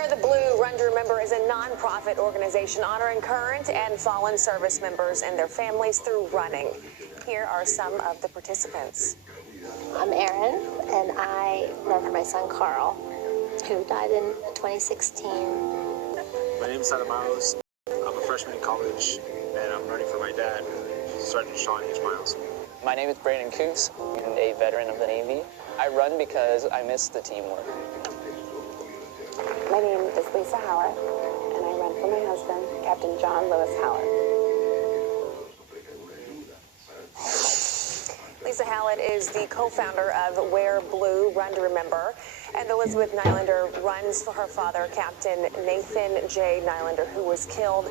Wear the Blue, Run to Remember is a nonprofit organization honoring current and fallen service members and their families through running. Here are some of the participants. I'm Erin, and I run for my son Carl, who died in 2016. My name is Adam Miles. I'm a freshman in college, and I'm running for my dad, Sergeant Sean H. Miles. My name is Brandon Coos. I'm a veteran of the Navy. I run because I miss the teamwork. My name is Lisa Howard, and I run for my husband, Captain John Lewis Howard. Lisa Hallett is the co-founder of Wear Blue, Run to Remember, and Elizabeth Nylander runs for her father, Captain Nathan J. Nylander, who was killed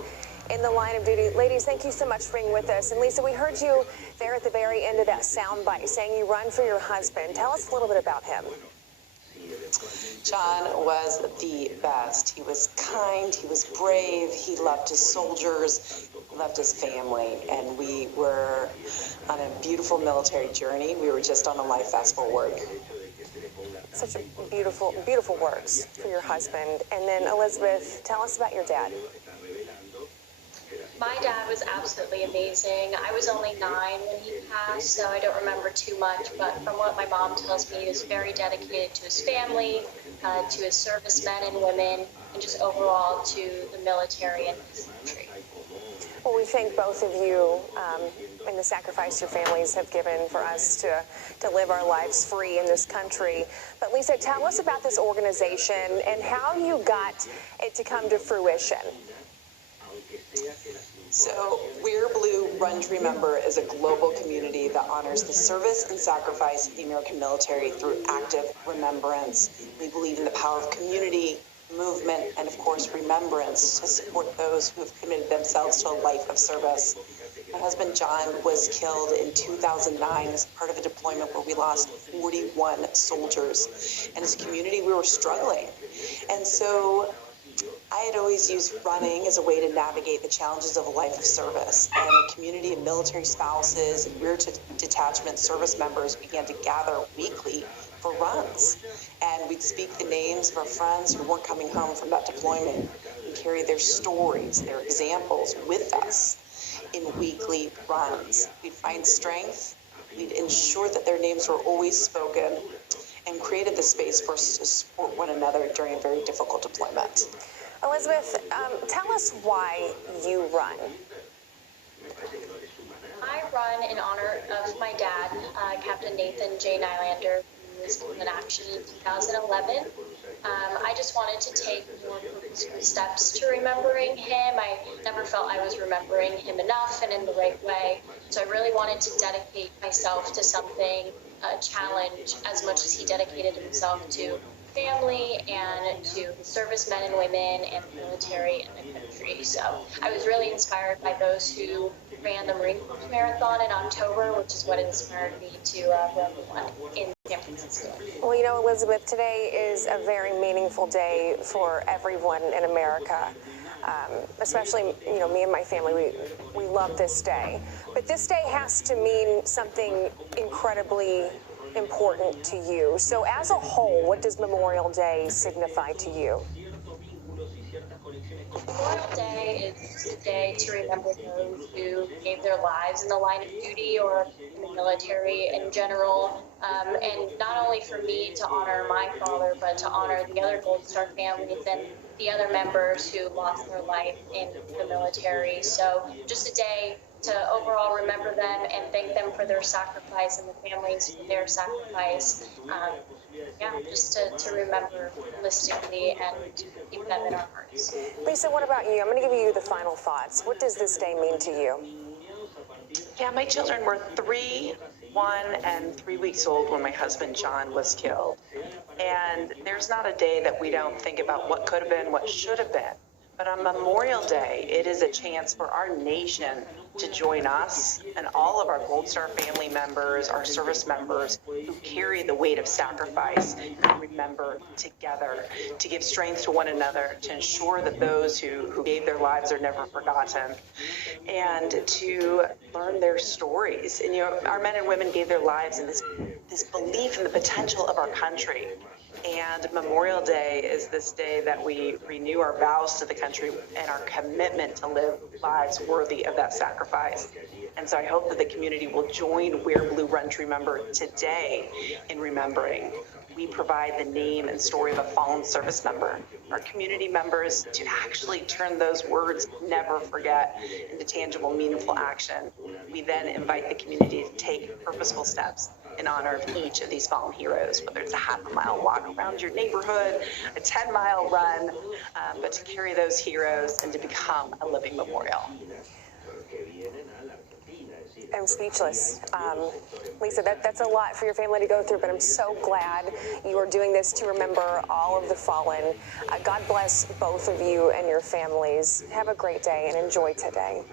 in the line of duty. Ladies, thank you so much for being with us. And Lisa, we heard you there at the very end of that soundbite saying you run for your husband. Tell us a little bit about him. John was the best. He was kind, he was brave, he loved his soldiers, loved his family, and we were on a beautiful military journey. We were just on a life fast forward. Such a beautiful, beautiful words for your husband. And then Elizabeth, tell us about your dad. My dad was absolutely amazing. I was only 9 when he passed, so I don't remember too much, but from what my mom tells me, he was very dedicated to his family, to his servicemen and women, and just overall to the military and his country. Well, we thank both of you and the sacrifice your families have given for us to live our lives free in this country. But Lisa, tell us about this organization and how you got it to come to fruition. So, Wear Blue, Run to Remember is a global community that honors the service and sacrifice of the American military through active remembrance. We believe in the power of community, movement, and of course, remembrance to support those who have committed themselves to a life of service. My husband John was killed in 2009 as part of a deployment where we lost 41 soldiers. And as a community, we were struggling. And so I had always used running as a way to navigate the challenges of a life of service. And a community of military spouses and rear detachment service members began to gather weekly for runs. And we'd speak the names of our friends who weren't coming home from that deployment and carry their stories, their examples with us in weekly runs. We'd find strength, we'd ensure that their names were always spoken, and created the space for us to support one another during a very difficult deployment. Elizabeth, tell us why you run. I run in honor of my dad, Captain Nathan J. Nylander, who was killed in action in 2011. I just wanted to take more purposeful steps to remembering him. I never felt I was remembering him enough and in the right way. So I really wanted to dedicate myself to something, a challenge, as much as he dedicated himself to family and to the servicemen and women and the military and the country. So I was really inspired by those who ran the Marine Corps Marathon in October, which is what inspired me to run the one in San Francisco. Well, you know, Elizabeth, today is a very meaningful day for everyone in America. Especially, you know, me and my family, we love this day. But this day has to mean something incredibly important to you. So as a whole, what does Memorial Day signify to you? Memorial Day is a day to remember those who gave their lives in the line of duty or in the military in general. And not only for me to honor my father, but to honor the other Gold Star families and the other members who lost their life in the military. So just a day to overall remember them and thank them for their sacrifice and the families for their sacrifice. Just to remember holistically and keep them in our hearts. Lisa, what about you? I'm going to give you the final thoughts. What does this day mean to you? Yeah, my children were 3, 1, and 3 weeks old when my husband John was killed. And there's not a day that we don't think about what could have been, what should have been. But on Memorial Day, it is a chance for our nation to join us and all of our Gold Star family members, our service members who carry the weight of sacrifice and remember together to give strength to one another, to ensure that those who gave their lives are never forgotten, and to learn their stories. And, you know, our men and women gave their lives in this belief in the potential of our country. And Memorial Day is this day that we renew our vows to the country and our commitment to live lives worthy of that sacrifice. And so I hope that the community will join Wear Blue, Run to Remember today in remembering. We provide the name and story of a fallen service member. Our community members to actually turn those words, never forget, into tangible, meaningful action. We then invite the community to take purposeful steps in honor of each of these fallen heroes, whether it's a half-a-mile walk around your neighborhood, a 10-mile run, but to carry those heroes and to become a living memorial. I'm speechless. Lisa, that's a lot for your family to go through, but I'm so glad you are doing this to remember all of the fallen. God bless both of you and your families. Have a great day and enjoy today.